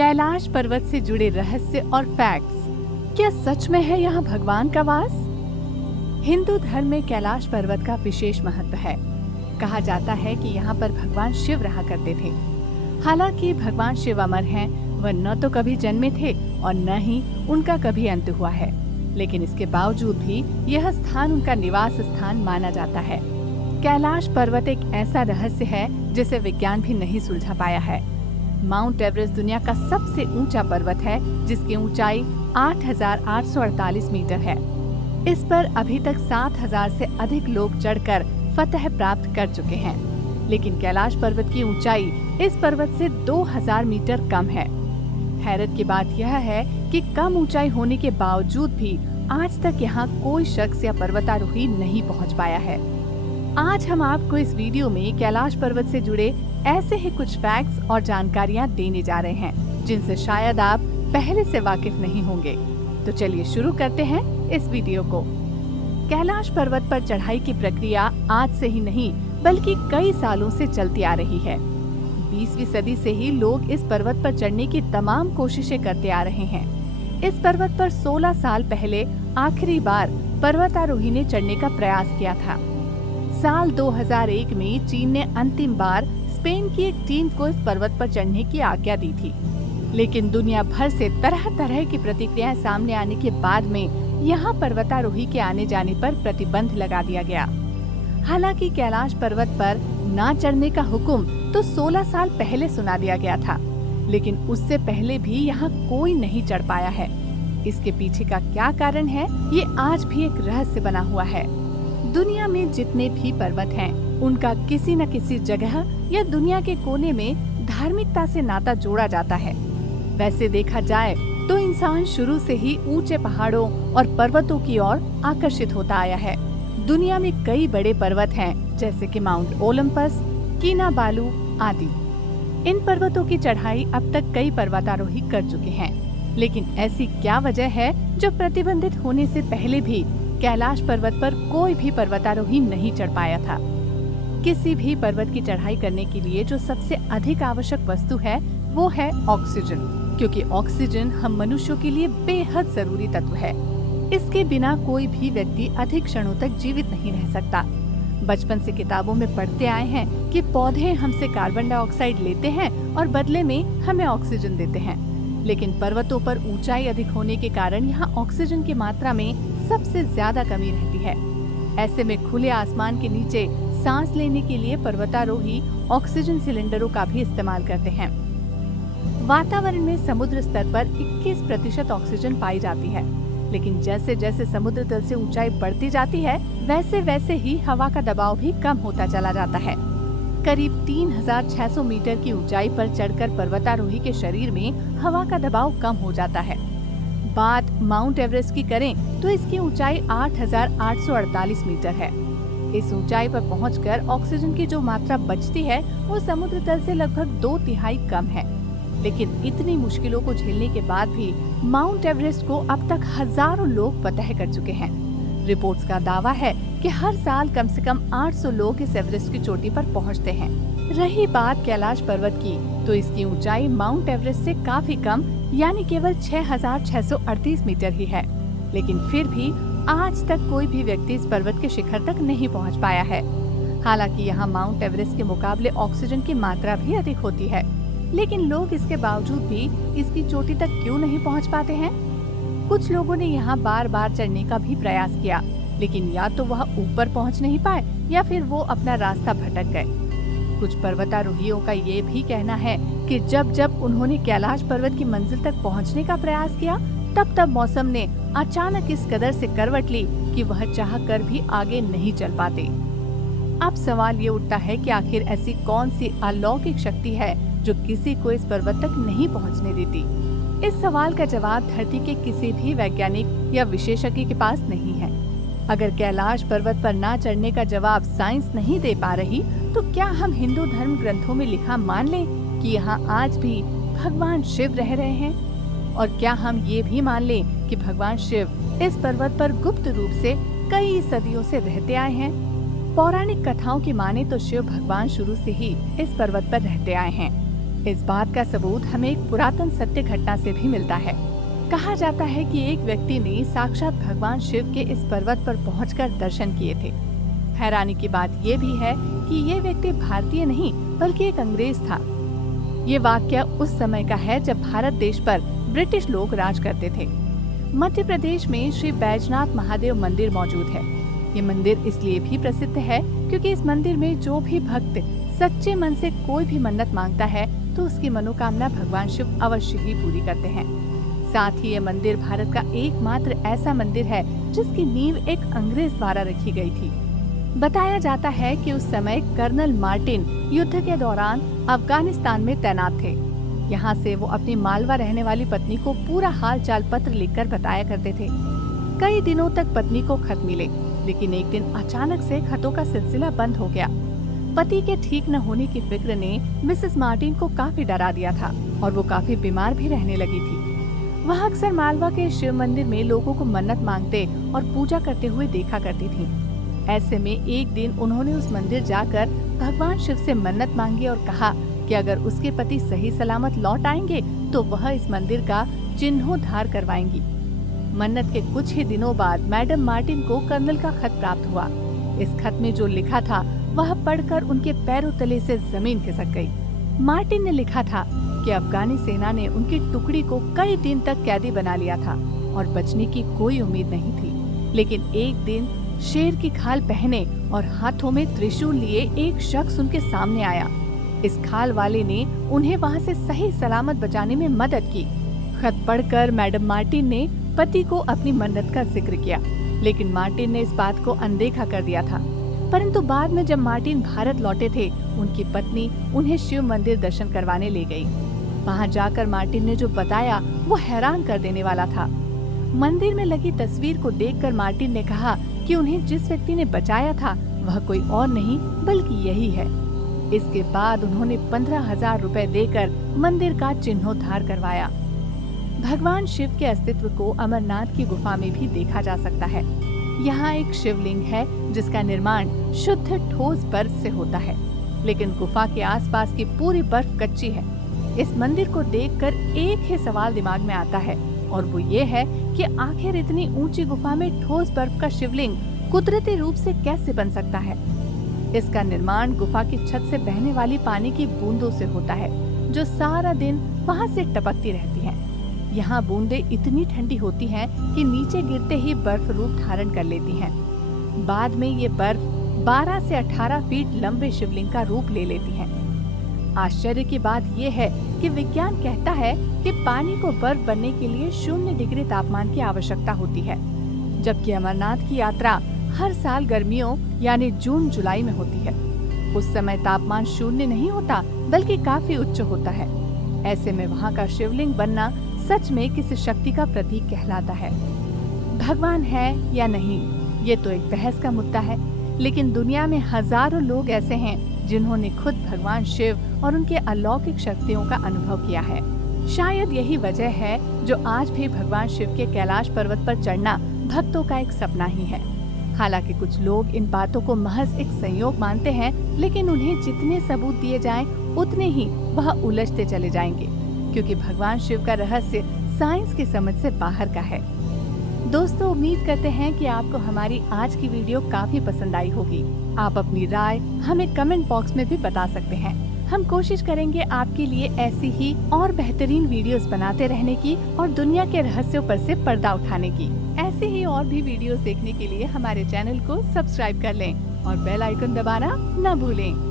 कैलाश पर्वत से जुड़े रहस्य और फैक्ट्स। क्या सच में है यहाँ भगवान का वास? हिंदू धर्म में कैलाश पर्वत का विशेष महत्व है। कहा जाता है कि यहाँ पर भगवान शिव रहा करते थे। हालांकि भगवान शिव अमर हैं, वह न तो कभी जन्मे थे और न ही उनका कभी अंत हुआ है, लेकिन इसके बावजूद भी यह स्थान उनका निवास स्थान माना जाता है। कैलाश पर्वत एक ऐसा रहस्य है जिसे विज्ञान भी नहीं सुलझा पाया है। माउंट एवरेस्ट दुनिया का सबसे ऊंचा पर्वत है, जिसकी ऊंचाई 8,848 मीटर है। इस पर अभी तक 7,000 से अधिक लोग चढ़कर फतह प्राप्त कर चुके हैं, लेकिन कैलाश पर्वत की ऊंचाई इस पर्वत से 2,000 मीटर कम है। हैरत की बात यह है कि कम ऊंचाई होने के बावजूद भी आज तक यहाँ कोई शख्स या पर्वतारोही नहीं पहुँच पाया है। आज हम आपको इस वीडियो में कैलाश पर्वत से जुड़े ऐसे ही कुछ फैक्ट्स और जानकारियाँ देने जा रहे हैं, जिनसे शायद आप पहले से वाकिफ नहीं होंगे। तो चलिए शुरू करते हैं इस वीडियो को। कैलाश पर्वत पर चढ़ाई की प्रक्रिया आज से ही नहीं बल्कि कई सालों से चलती आ रही है। 20वीं सदी से ही लोग इस पर्वत पर चढ़ने की तमाम कोशिशें करते आ रहे हैं। इस पर्वत पर 16 साल पहले आखिरी बार पर्वतारोही ने चढ़ने का प्रयास किया था। साल 2001 में चीन ने अंतिम बार स्पेन की एक टीम को इस पर्वत पर चढ़ने की आज्ञा दी थी, लेकिन दुनिया भर से तरह तरह की प्रतिक्रियाएं सामने आने के बाद में यहाँ पर्वतारोही के आने जाने पर प्रतिबंध लगा दिया गया। हालांकि कैलाश पर्वत पर न चढ़ने का हुक्म तो 16 साल पहले सुना दिया गया था, लेकिन उससे पहले भी यहाँ कोई नहीं चढ़ पाया है। इसके पीछे का क्या कारण है, ये आज भी एक रहस्य बना हुआ है। दुनिया में जितने भी पर्वत हैं, उनका किसी न किसी जगह या दुनिया के कोने में धार्मिकता से नाता जोड़ा जाता है। वैसे देखा जाए तो इंसान शुरू से ही ऊंचे पहाड़ों और पर्वतों की ओर आकर्षित होता आया है। दुनिया में कई बड़े पर्वत हैं, जैसे कि माउंट ओलंपस, किनाबालू आदि। इन पर्वतों की चढ़ाई अब तक कई पर्वतारोही कर चुके हैं, लेकिन ऐसी क्या वजह है जो प्रतिबंधित होने से पहले भी कैलाश पर्वत पर कोई भी पर्वतारोही नहीं चढ़ पाया था? किसी भी पर्वत की चढ़ाई करने के लिए जो सबसे अधिक आवश्यक वस्तु है वो है ऑक्सीजन, क्योंकि ऑक्सीजन हम मनुष्यों के लिए बेहद जरूरी तत्व है। इसके बिना कोई भी व्यक्ति अधिक क्षणों तक जीवित नहीं रह सकता। बचपन से किताबों में पढ़ते आए हैं कि पौधे हमसे कार्बन डाइऑक्साइड लेते हैं और बदले में हमें ऑक्सीजन देते हैं, लेकिन पर्वतों पर ऊंचाई अधिक होने के कारण यहाँ ऑक्सीजन की मात्रा में सबसे ज्यादा कमी रहती है। ऐसे में खुले आसमान के नीचे सांस लेने के लिए पर्वतारोही ऑक्सीजन सिलेंडरों का भी इस्तेमाल करते हैं। वातावरण में समुद्र स्तर पर 21% ऑक्सीजन पाई जाती है, लेकिन जैसे जैसे समुद्र तल से ऊंचाई बढ़ती जाती है, वैसे वैसे ही हवा का दबाव भी कम होता चला जाता है। करीब 3,600 मीटर की ऊंचाई पर चढ़कर पर्वतारोही के शरीर में हवा का दबाव कम हो जाता है। बात माउंट एवरेस्ट की करें तो इसकी ऊंचाई 8,848 मीटर है। इस ऊंचाई पर पहुंचकर ऑक्सीजन की जो मात्रा बचती है वो समुद्र तल से लगभग 2/3 कम है। लेकिन इतनी मुश्किलों को झेलने के बाद भी माउंट एवरेस्ट को अब तक हजारों लोग फतह कर चुके हैं। रिपोर्ट्स का दावा है कि हर साल कम से कम 800 लोग इस एवरेस्ट की चोटी पर पहुंचते हैं। रही बात कैलाश पर्वत की, तो इसकी ऊंचाई माउंट एवरेस्ट से काफी कम यानी केवल 6,638 मीटर ही है, लेकिन फिर भी आज तक कोई भी व्यक्ति इस पर्वत के शिखर तक नहीं पहुंच पाया है। हालांकि यहाँ माउंट एवरेस्ट के मुकाबले ऑक्सीजन की मात्रा भी अधिक होती है, लेकिन लोग इसके बावजूद भी इसकी चोटी तक क्यों नहीं पहुंच पाते हैं? कुछ लोगों ने यहाँ बार बार चढ़ने का भी प्रयास किया, लेकिन या तो वह ऊपर पहुंच नहीं पाए या फिर वो अपना रास्ता भटक गए। कुछ पर्वतारोहियों का ये भी कहना है कि जब जब उन्होंने कैलाश पर्वत की मंजिल तक पहुंचने का प्रयास किया, तब तब मौसम ने अचानक इस कदर से करवट ली कि वह चाह कर भी आगे नहीं चल पाते। अब सवाल ये उठता है कि आखिर ऐसी कौन सी अलौकिक शक्ति है जो किसी को इस पर्वत तक नहीं पहुंचने देती? इस सवाल का जवाब धरती के किसी भी वैज्ञानिक या विशेषज्ञ के पास नहीं है। अगर कैलाश पर्वत पर ना चढ़ने का जवाब साइंस नहीं दे पा रही, तो क्या हम हिंदू धर्म ग्रंथों में लिखा मान लें कि यहाँ आज भी भगवान शिव रह रहे हैं? और क्या हम ये भी मान लें कि भगवान शिव इस पर्वत पर गुप्त रूप से कई सदियों से रहते आए हैं? पौराणिक कथाओं की माने तो शिव भगवान शुरू से ही इस पर्वत पर रहते आए हैं। इस बात का सबूत हमें एक पुरातन सत्य घटना से भी मिलता है। कहा जाता है कि एक व्यक्ति ने साक्षात भगवान शिव के इस पर्वत पर पहुंचकर दर्शन किए थे। हैरानी की बात ये भी है कि ये व्यक्ति भारतीय नहीं बल्कि एक अंग्रेज था। ये वाक्य उस समय का है जब भारत देश पर ब्रिटिश लोग राज करते थे। मध्य प्रदेश में श्री बैजनाथ महादेव मंदिर मौजूद है। ये मंदिर इसलिए भी प्रसिद्ध है क्योंकि इस मंदिर में जो भी भक्त सच्चे मन से कोई भी मन्नत मांगता है तो उसकी मनोकामना भगवान शिव अवश्य ही पूरी करते हैं। साथ ही ये मंदिर भारत का एकमात्र ऐसा मंदिर है जिसकी नींव एक अंग्रेज द्वारा रखी गई थी। बताया जाता है कि उस समय कर्नल मार्टिन युद्ध के दौरान अफगानिस्तान में तैनात थे। यहाँ से वो अपनी मालवा रहने वाली पत्नी को पूरा हाल चाल पत्र लिखकर बताया करते थे। कई दिनों तक पत्नी को खत मिले, लेकिन एक दिन अचानक से खतों का सिलसिला बंद हो गया। पति के ठीक न होने की फिक्र ने मिसेस मार्टिन को काफी डरा दिया था और वो काफी बीमार भी रहने लगी थी। वह अक्सर मालवा के शिव मंदिर में लोगों को मन्नत मांगते और पूजा करते हुए देखा करती थी। ऐसे में एक दिन उन्होंने उस मंदिर जाकर भगवान शिव से मन्नत मांगी और कहा कि अगर उसके पति सही सलामत लौट आएंगे तो वह इस मंदिर का चिन्होद्धार करवाएंगी। मन्नत के कुछ ही दिनों बाद मैडम मार्टिन को कर्नल का खत प्राप्त हुआ। इस खत में जो लिखा था वह पढ़कर उनके पैरों तले से जमीन खिसक गई। मार्टिन ने लिखा था कि अफगानी सेना ने उनकी टुकड़ी को कई दिन तक कैदी बना लिया था और बचने की कोई उम्मीद नहीं थी। लेकिन एक दिन शेर की खाल पहने और हाथों में त्रिशूल लिए एक शख्स उनके सामने आया। इस खाल वाले ने उन्हें वहां से सही सलामत बचाने में मदद की। खत पढ़कर मैडम मार्टिन ने पति को अपनी मन्नत का जिक्र किया, लेकिन मार्टिन ने इस बात को अनदेखा कर दिया था। परंतु बाद में जब मार्टिन भारत लौटे थे, उनकी पत्नी उन्हें शिव मंदिर दर्शन करवाने ले गई। वहां जाकर मार्टिन ने जो बताया वो हैरान कर देने वाला था। मंदिर में लगी तस्वीर को देखकर मार्टिन ने कहा कि उन्हें जिस व्यक्ति ने बचाया था वह कोई और नहीं बल्कि यही है। इसके बाद उन्होंने 15,000 रुपए देकर मंदिर का चिन्होद्धार करवाया। भगवान शिव के अस्तित्व को अमरनाथ की गुफा में भी देखा जा सकता है। यहाँ एक शिवलिंग है जिसका निर्माण शुद्ध ठोस बर्फ से होता है, लेकिन गुफा के आसपास की पूरी बर्फ कच्ची है। इस मंदिर को देखकर एक ही सवाल दिमाग में आता है और वो ये है कि आखिर इतनी ऊंची गुफा में ठोस बर्फ का शिवलिंग कुदरती रूप से कैसे बन सकता है। इसका निर्माण गुफा की छत से बहने वाली पानी की बूंदों से होता है जो सारा दिन वहां से टपकती रहती हैं। यहाँ बूंदें इतनी ठंडी होती हैं कि नीचे गिरते ही बर्फ रूप धारण कर लेती हैं। बाद में ये बर्फ 12 से 18 फीट लंबे शिवलिंग का रूप ले लेती हैं। आश्चर्य की बात यह है कि विज्ञान कहता है कि पानी को बर्फ बनने के लिए 0 डिग्री तापमान की आवश्यकता होती है, जबकि अमरनाथ की यात्रा हर साल गर्मियों यानी जून जुलाई में होती है। उस समय तापमान 0 नहीं होता बल्कि काफी उच्च होता है। ऐसे में वहाँ का शिवलिंग बनना सच में किसी शक्ति का प्रतीक कहलाता है। भगवान है या नहीं, ये तो एक बहस का मुद्दा है, लेकिन दुनिया में हजारों लोग ऐसे हैं जिन्होंने खुद भगवान शिव और उनके अलौकिक शक्तियों का अनुभव किया है। शायद यही वजह है जो आज भी भगवान शिव के कैलाश पर्वत पर चढ़ना भक्तों का एक सपना ही है। हालांकि कुछ लोग इन बातों को महज एक संयोग मानते हैं, लेकिन उन्हें जितने सबूत दिए जाएं, उतने ही वह उलझते चले जाएंगे, क्योंकि भगवान शिव का रहस्य साइंस की समझ से बाहर का है। दोस्तों, उम्मीद करते हैं कि आपको हमारी आज की वीडियो काफी पसंद आई होगी। आप अपनी राय हमें कमेंट बॉक्स में भी बता सकते हैं। हम कोशिश करेंगे आपके लिए ऐसी ही और बेहतरीन वीडियोस बनाते रहने की और दुनिया के रहस्यों पर से पर्दा उठाने की। ऐसे ही और भी वीडियोस देखने के लिए हमारे चैनल को सब्सक्राइब कर लें और बेल आइकन दबाना न भूलें।